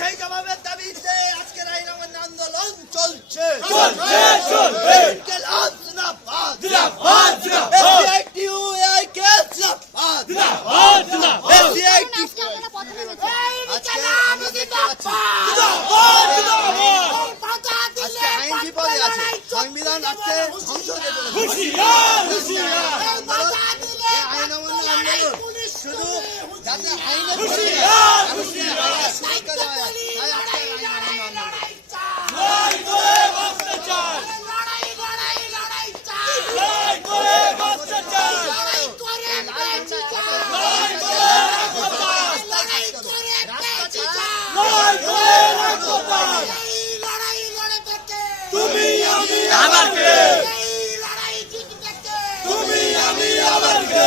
সেই জবাবের দাবিতে আজকের আইন অমান্য আন্দোলন চলছে। ইনকিলাব জিন্দাবাদ, এসিআইটিইউ এআইকে জিন্দাবাদ, এসিআইটিইউ আজকে আমরা দেখতে পাচ্ছি আজকে আইন বিপদে আছে। সংবিধান আজকে সংসদে আইন অমান্য আন্দোলন শুধু যাতে আইনের সুরক্ষা দেওয়া যায় তাই আজকে আইন অমান্য তুমি আমি আবার কে